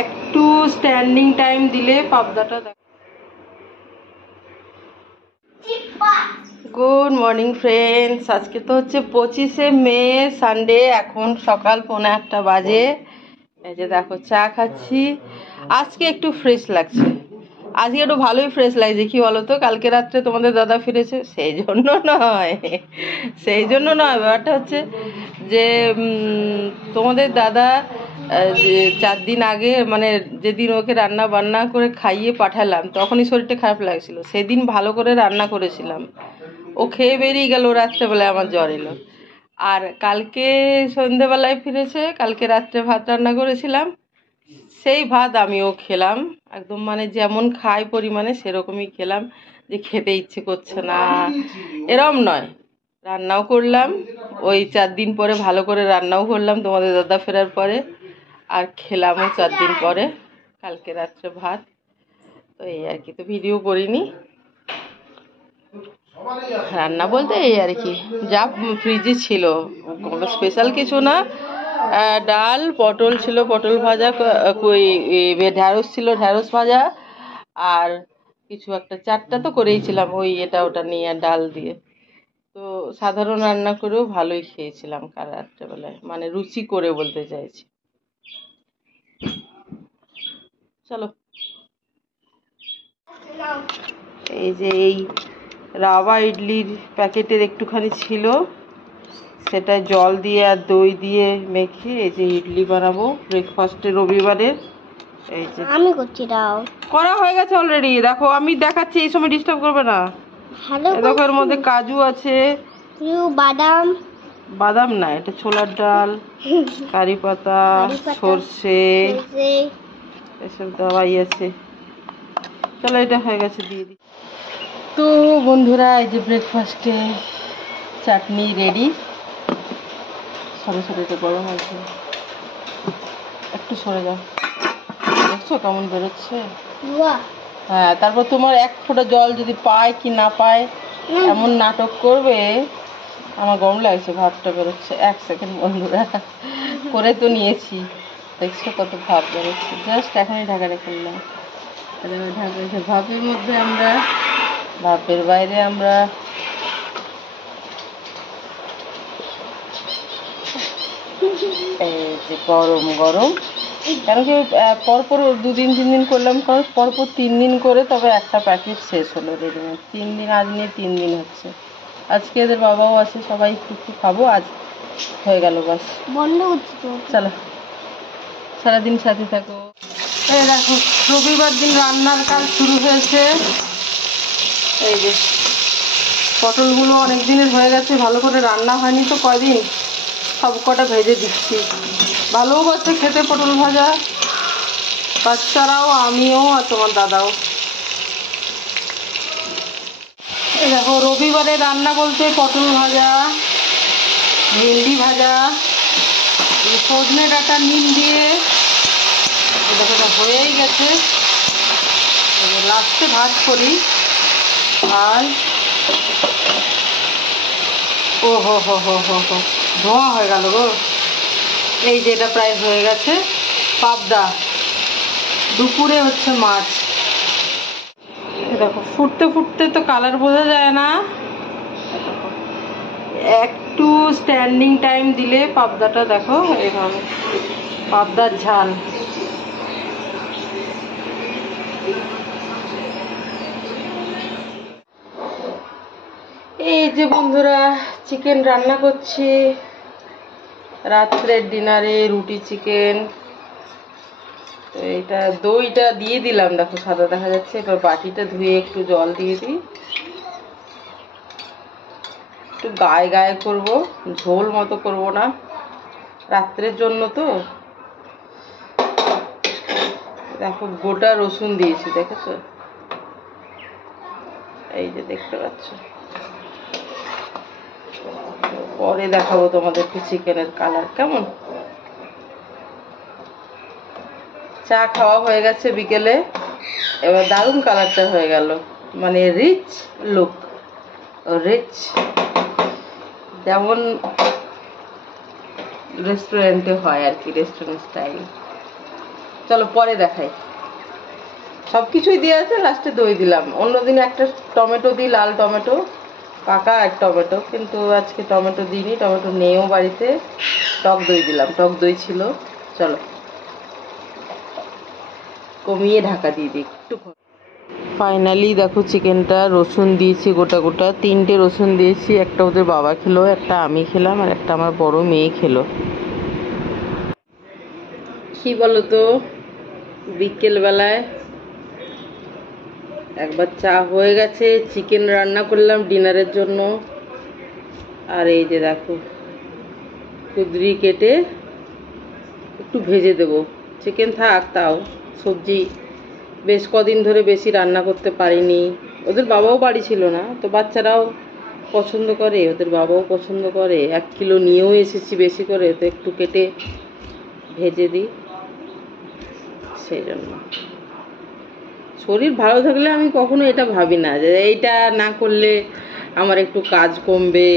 একটু standing time দিলে পাবদাটা। Good morning friends, আজকে তো হচ্ছে 25শে মে, সানডে। এখন সকাল 1:45 বাজে। এই যে দেখো চা খাচ্ছি। আজকে একটু ফ্রেশ লাগছে, আজকে একটু ভালোই ফ্রেশ লাগছে। কি বলো তো, কালকে রাত্রে তোমাদের দাদা ফিরেছে, সেই জন্য নয় ব্যাপারটা হচ্ছে যে তোমাদের দাদা যে 4 দিন আগে, মানে যেদিন ওকে রান্না বান্না করে খাইয়ে পাঠালাম, তখনই শরীরটা খারাপ লাগছিল। সেদিন ভালো করে রান্না করেছিলাম, ও খেয়ে বেরিয়ে গেল, রাত্রেবেলায় আমার জ্বর এলো। আর কালকে সন্ধেবেলায় ফিরেছে, কালকে রাত্রে ভাত রান্না করেছিলাম, সেই ভাত আমিও খেলাম। একদম মানে যেমন খাই পরিমাণে সেরকমই খেলাম, যে খেতে ইচ্ছে করছে না এরম নয়। রান্নাও করলাম, ওই 4 দিন পরে ভালো করে রান্নাও করলাম তোমাদের দাদা ফেরার পরে, আর খেলামও 4 দিন পরে কালকে রাত্রে ভাত। তো এই আর কি, তো ভিডিও করিনি, রান্না বলতে এই আর কি যা ফ্রিজে ছিল, কোনো স্পেশাল কিছু না। ডাল, পটল ছিল, পটল ভাজা, ঢ্যাঁড়স ছিল, ঢ্যাঁড়স ভাজা, আর কিছু একটা চারটা তো করেইছিলাম, ওই এটা ওটা নিয়ে ডাল দিয়ে। তো সাধারণ রান্না করেও ভালোই খেয়েছিলাম কাল রাত্রেবেলায়, মানে রুচি করে বলতে চাইছি। চলো, এই যে এই রাবা ইডলির প্যাকেটের একটুখানি ছিল, সেটা জল দিয়ে আর দই দিয়ে মেখে এই যে ইডলি বানাবো ব্রেকফাস্টে রবিবারের। এই যে আমি করছি, দাও। করা হয়ে গেছে অলরেডি, দেখো আমি দেখাচ্ছি, এই সময় ডিস্টার্ব করবে না। দেখো এর মধ্যে কাজু আছে, বাদাম, বাদাম না, এটা ছোলার ডাল, কারি পাতা, সর্ষে, এসব দেওয়াই আছে। চলো, এটা হয়ে গেছে, দিয়ে দিই। তো বন্ধুরা, এই যে ব্রেকফাস্টে চাটনি রেডি। সরে সরে, এটা গরম আছে, একটু সরে যাও। দেখছো কেমন বেরোচ্ছে? হ্যাঁ, তারপর তোমার এক ফোঁটা জল যদি পায় কি না পায় এমন নাটক করবে। আমার গরম লাগছে, ভাবটা বেরোচ্ছে। 1 সেকেন্ড বন্ধুরা, করে তো নিয়েছি, দেখছো কত ভাব বেরোচ্ছে। জাস্ট এখনই ঢাকাটা করলাম। ঢাকা রেখে ভাবের মধ্যে আমরা, ভাবের বাইরে আমরা। এই যে গরম গরম, কেন কি পরপর 2 দিন 3 দিন করলাম, কারণ পরপর 3 দিন করে তবে একটা প্যাকেট শেষ হলো রেডিমেড। 3 দিন, আজ নিয়ে 3 দিন হচ্ছে। আজকে এদের বাবাও আছে, সবাই একটু একটু খাবো, আজ হয়ে গেল বাস। বন্ধ করছি তো। চলো, সারাদিন সাথে থাকো। এই দেখো, রবিবার দিন রান্নার কাজ শুরু হয়েছে। এই যে পটলগুলো অনেক দিনের হয়ে গেছে, ভালো করে রান্না হয়নি তো কয়দিন, সব কটা ভেজে দিচ্ছি। ভালোবাসে খেতে পটল ভাজা, বাচ্চারাও, আমিও, আর তোমার দাদাও। এই দেখো, রবিবারে রান্না বলতে পটল ভাজা, ভেন্ডি ভাজা, সজনে ডাঁটা নিম দিয়ে। দেখো এটা হয়েই গেছে, লাস্টে ভাত করি। আর ও হো হো হো হো হো, ধোঁয়া হয়ে গেল গো। এই যে এটা প্রায় হয়ে গেছে, পাবদা। দুপুরে হচ্ছে মাছ। দেখো ফুটতে ফুটতে তো কালার বোঝা যায় না, একটু স্ট্যান্ডিং টাইম দিলে পাবদাটা দেখো এইভাবে, পাবদার ঝাল। এই যে বন্ধুরা, চিকেন রান্না করছি রাত্রের ডিনারে, রুটি চিকেন। এটা দইটা দিয়ে দিলাম, দেখো সাদা দেখা যাচ্ছে। এবার বাটিটা ধুয়ে একটু জল দিয়ে দিই, একটু গায়ে গায়ে করব, ঝোল মতো করব না, রাত্রের জন্য তো। দেখো গোটা রসুন দিয়েছি, দেখেছো? এই যে দেখতে পাচ্ছ, পরে দেখাবো তোমাদেরকে চিকেনের কালার কেমন। চা খাওয়া হয়ে গেছে বিকেলে, এবার দারুণ কালারটা হয়ে গেল, মানে রিচ লুক, রিচ, যেমন রেস্টুরেন্টে হয় আর কি, রেস্টুরেন্ট স্টাইল। চলো পরে দেখাই। সব কিছুই দিয়ে আছে, লাস্টে দই দিলাম। অন্যদিন একটা টমেটো দিই, লাল টমেটো, পাকা এক টমেটো, কিন্তু আজকে টমেটো দিইনি, টমেটো নেও বাড়িতে। টক দই দিলাম, টক দই ছিল। চলো কমিয়ে ঢাকা দিয়ে দিই একটু। ফাইনালি দেখো চিকেনটা, রসুন দিয়েছি গোটা গোটা, 3টে রসুন দিয়েছি। একটা ওদের বাবা খেলো, একটা আমি খেলাম, আর একটা আমার বড় মেয়ে খেলো। কি বলো তো, বিকেলবেলায় একবার চা হয়ে গেছে, চিকেন রান্না করলাম ডিনারের জন্য। আর এই যে দেখো কুদরি কেটে একটু ভেজে দেবো। চিকেন থাক, তাও সবজি বেশ কদিন ধরে বেশি রান্না করতে পারিনি। ওদের বাবাও বাড়ি ছিল না, তো বাচ্চারাও পছন্দ করে, ওদের বাবাও পছন্দ করে। 1 কিলো নিয়েও এসেছি বেশি করে, তো একটু কেটে ভেজে দিই, সেই জন্য। শরীর ভালো থাকলে আমি কখনো এটা ভাবি না যে এইটা না করলে আমার একটু কাজ কমবে।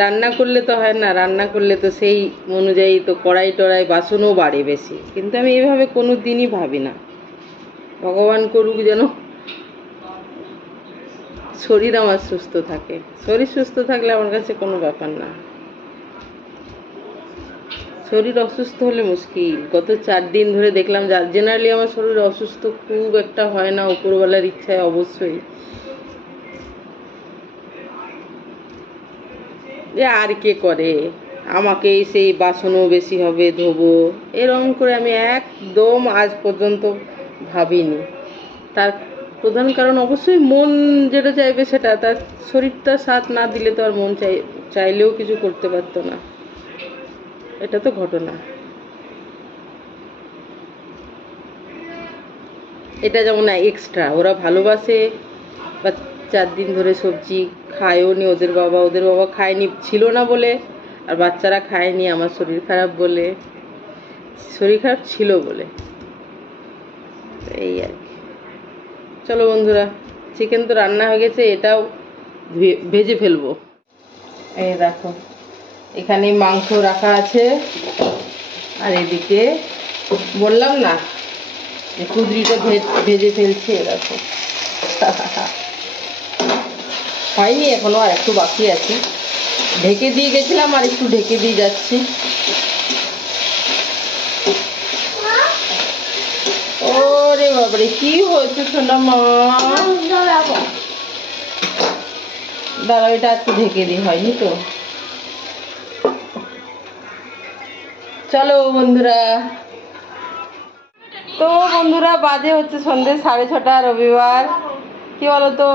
রান্না করলে তো হয় না, রান্না করলে তো সেই অনুযায়ী তো কড়াই টড়াই বাসনও বাড়ে বেশি, কিন্তু আমি এইভাবে কোনো দিনই ভাবি না। ভগবান করুক যেন শরীর আমার সুস্থ থাকে। শরীর সুস্থ থাকলে আমার কাছে কোনো ব্যাপার না। শরীর অসুস্থ হলে মুশকিল। গত 4 দিন ধরে দেখলাম, জেনারেলি আমার শরীর অসুস্থ খুব একটা হয় না, উপরওয়ালার ইচ্ছায় অবশ্যই। যে আর কে করে, আমাকে সেই বাসনও বেশি হবে ধোবো, এরকম করে আমি একদম আজ পর্যন্ত ভাবিনি। তার প্রধান কারণ অবশ্যই মন যেটা চাইবে সেটা, তার শরীরটা সাথ না দিলে তো আর মন চাইলেও কিছু করতে পারতো না, এটা তো ঘটনা। এটা যেমন এক্সট্রা ওরা ভালোবাসে, বা 4 দিন ধরে সবজি খায়ও নি ওদের বাবা খায়নি, ছিল না বলে, আর বাচ্চারা খায়নি আমার শরীর খারাপ বলে, শরীর খারাপ ছিল বলে, এই আর কি। চলো বন্ধুরা, চিকেন তো রান্না হয়ে গেছে, এটাও ভেজে ফেলবো। এই দেখো এখানে মাংস রাখা আছে, আর এদিকে বললাম না যে কুদরিটা ভেজে ফেলছি। দেখো হয়নি এখনো, আর একটু বাকি আছে। ঢেকে দিয়ে গেছিলাম, আর একটু ঢেকে দিয়ে যাচ্ছি। ওরে বাবারে, কি হয়েছে সোনা মা? দাঁড়াও, এটা একটু ঢেকে দিই, হয়নি তো। চলো বন্ধুরা, তো বন্ধুরা বাজে হচ্ছে সন্ধ্যে 6:30, রবিবার। কি বলতো,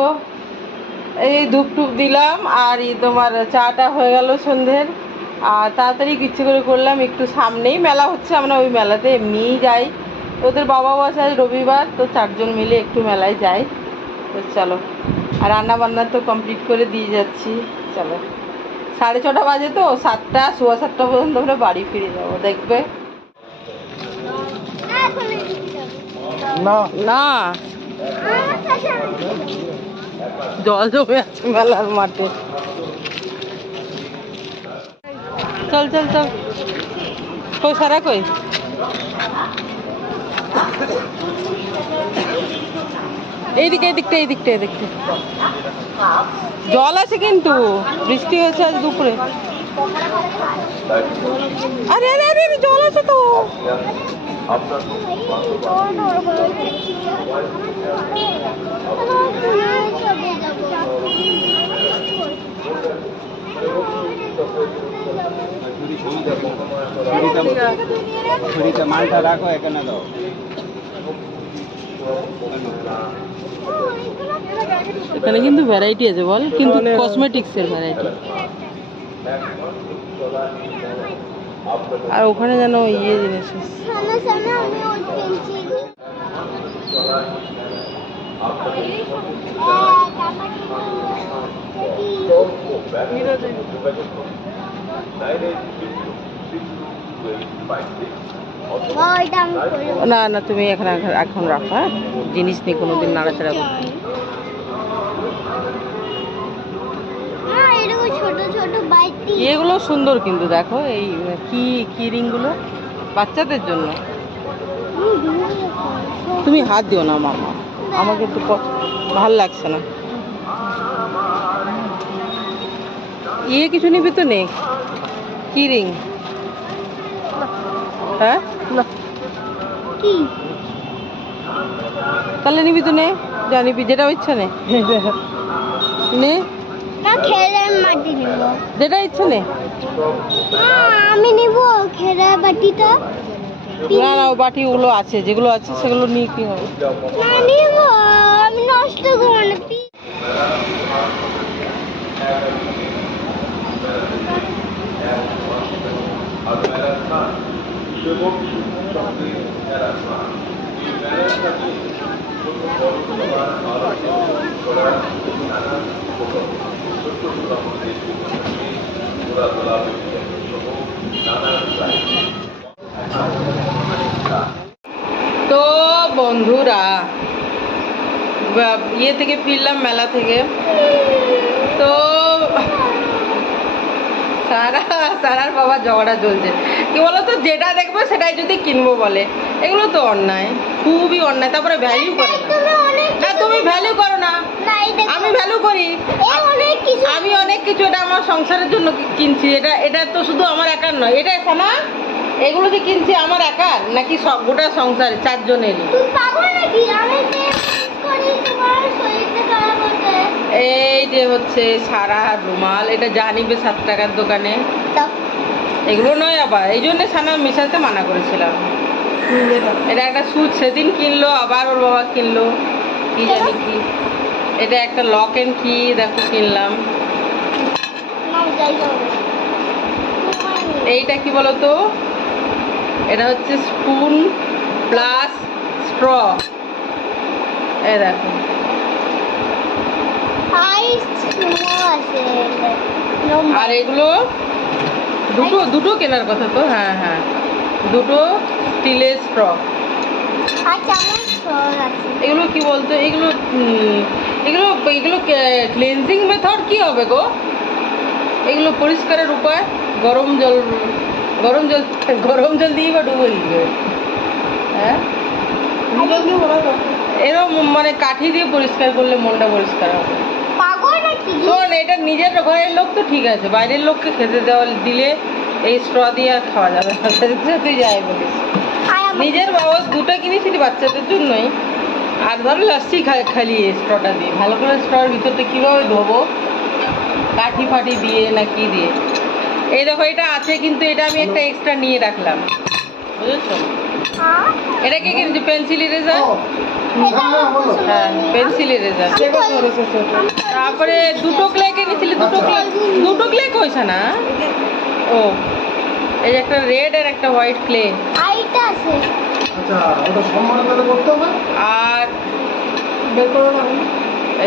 এই ধূপ টুপ দিলাম, আর তোমার চাটা হয়ে গেল সন্ধ্যের। আর তাড়াতাড়ি কিচ্ছু করে করলাম, একটু সামনেই মেলা হচ্ছে, আমরা ওই মেলাতে এমনিই যাই। ওদের বাবাও আছে, আজ রবিবার, তো 4 জন মিলে একটু মেলায় যাই। তো চলো, আর রান্না বান্না তো কমপ্লিট করে দিয়ে যাচ্ছি। চলো, 6:30 বাজে, তো 7টা 7:15 পর্যন্ত আমরা বাড়ি ফিরে যাবো, দেখবে। না না, জল জমে আছে মেলার মাঠে। চল চল চল, কই সারা কই? এইদিকে এদিকটা এদিকটা এদিকটা জল আছে, কিন্তু বৃষ্টি হয়েছে আজ দুপুরে। আরে আরে আরে জল আছে তো। মালটা রাখো এখানে দাও। এখানে কিন্তু ভ্যারাইটি আছে বল, কিন্তু কসমেটিক্সের ভ্যারাইটি। আর ওখানে যেন ইয়ে জিনিস না না, তুমি এখন এখন রাখো, হ্যাঁ? জিনিস নেই কোনোদিন নাড়াচাড়া করতে। এগুলো সুন্দর কিন্তু, দেখো এই কি কি রিংগুলো বাচ্চাদের জন্য। তুমি হাত দিও না মামা, আমাকে একটু ভাল লাগছে না। ইয়ে কিছু নিবি তো নেই? কি রিং? হ্যাঁ কি তাহলে নিবি তো নে, যা নিবি, যেটা ইচ্ছা নে নে, না খেলার মাটি নিব। যেটা ইচ্ছা নে। আমি নিব খেলার বাটিটা। না না, ও বাটিগুলো আছে, যেগুলো আছে সেগুলো নিয়ে কি হবে? না নিব, আমি নষ্ট করব না। তো বন্ধুরা, ইয়ে থেকে ফিরলাম, মেলা থেকে। তো সারার বাবা ঝগড়া চলছে, কি বলতো, যেটা দেখবো সেটাই যদি কিনবো বলে, এগুলো তো অন্যায়, খুবই অন্যায়। তারপরে ভ্যালু করে না, তুমি ভ্যালু করো না, আমি ভ্যালু করি। আমি অনেক কিছু, এটা আমার সংসারের জন্য কিনছি, এটা তো শুধু আমার একার নয়, এটা না, এগুলো যে কিনছি আমার একার নাকি সব গোটা সংসারে, 4 জনেরই। এই যে হচ্ছে সারা রুমাল, এটা জানিবে 7 টাকার দোকানে, এগুলো নয় আবার, এই জন্য সানা মেশাতে মানা করেছিলাম। এটা একটা সুচ সেদিন কিনলো, আবার ওর বাবা কিনলো, কি জানি কি, এটা একটা লক এন্ড কি দেখো কিনলাম। এইটা কি বলতো, এটা হচ্ছে স্পুন প্লাস স্ট্র, এই দেখো। আর এগুলো দুটো কেনার কথা তো, হ্যাঁ হ্যাঁ, দুটো স্টিলের স্ট্র। এগুলো কি বলতো, এগুলো এগুলো এগুলো ক্লিনজিং মেথড কি হবে গো? এগুলো পরিষ্কারের উপায়, গরম জল দিয়ে বা ডুবো দিবে, হ্যাঁ এরকম মানে কাঠি দিয়ে পরিষ্কার করলে মনটা পরিষ্কার হবে। শোন, এটা নিজের ঘরের লোক তো ঠিক আছে, বাইরের লোককে খেতে দিলে এই স্ট্র দিয়ে আর খাওয়া যাবে না, তুই যাই বলিস। নিজের বাবা দুটো কিনেছিলি বাচ্চাদের জন্যই, আর ধরো লাস্টি খালি স্ট্রটা দিয়ে, ভালো করে স্ট্রর ভিতরটা কীভাবে ধোবো, কাঠি ফাটি দিয়ে না কি দিয়ে। এই দেখো, এটা আছে কিন্তু এটা আমি একটা এক্সট্রা নিয়ে রাখলাম, বুঝেছো? এটা কি কিনেছি? পেন্সিল ইরেজার, হ্যাঁ পেন্সিল ইরেজার। তারপরে দুটো ক্লে কিনেছিলি, দুটো ক্লে কইছে না? ও এই যে একটা রেড আর একটা হোয়াইট ক্লে, আর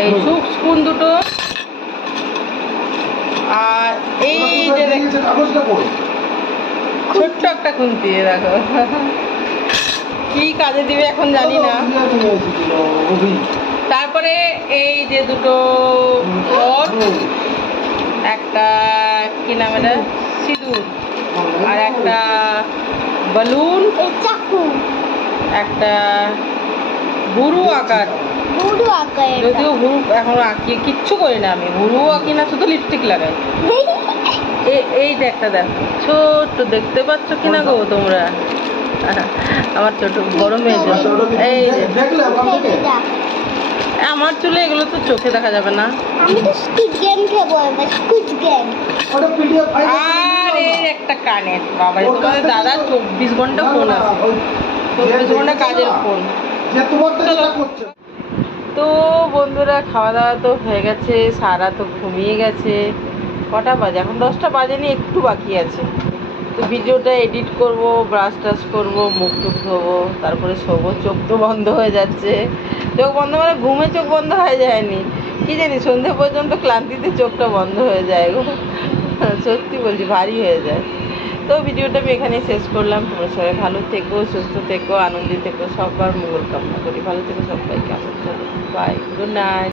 এই স্পুন দুটো, আর এই যে ছোট্ট একটা খুন্তি, দেখো কি কাজে দিবে এখন জানি না। তারপরে এই যে দুটো একটা কি নাম এটা, সিঁদুর, আর একটা বালুন, একটা হুরু আকার, যদিও হুরু এখন আঁকি কিচ্ছু করি না আমি, হুরু আঁকি না, শুধু লিপস্টিক লাগাই। এইটা একটা দেখো, ছোট্ট, দেখতে পাচ্ছ কিনা গো তোমরা, আমার ছোট বড় মেয়ে। এই আমার চুলে এগুলো তো চোখে দেখা যাবে না। আর এই একটা কানের, বাবা তোমাদের দাদা 24 ঘন্টা ফোন আছে, 24 ঘন্টা কাজের ফোন। তো বন্ধুরা, খাওয়া দাওয়া তো হয়ে গেছে, সারা তো ঘুমিয়ে গেছে। কটা বাজে এখন? 10টা বাজেনি, একটু বাকি আছে। তো ভিডিওটা এডিট করব, ব্রাশ টাশ করবো, মুখ টুক ধোবো, তারপরে শোবো। চোখ তো বন্ধ হয়ে যাচ্ছে, চোখ বন্ধ মানে ঘুমে চোখ বন্ধ হয়ে যায়নি, কি জানি সন্ধে পর্যন্ত ক্লান্তিতে চোখটা বন্ধ হয়ে যায় গো, সত্যি বলছি, ভারী হয়ে যায়। তো ভিডিওটা আমি এখানেই শেষ করলাম। তোমরা সবাই ভালো থেকো, সুস্থ থেকো, আনন্দিত থেকো, সবার মঙ্গল কামনা করি। ভালো থেকো সবাইকে, বাই, গুড নাইট।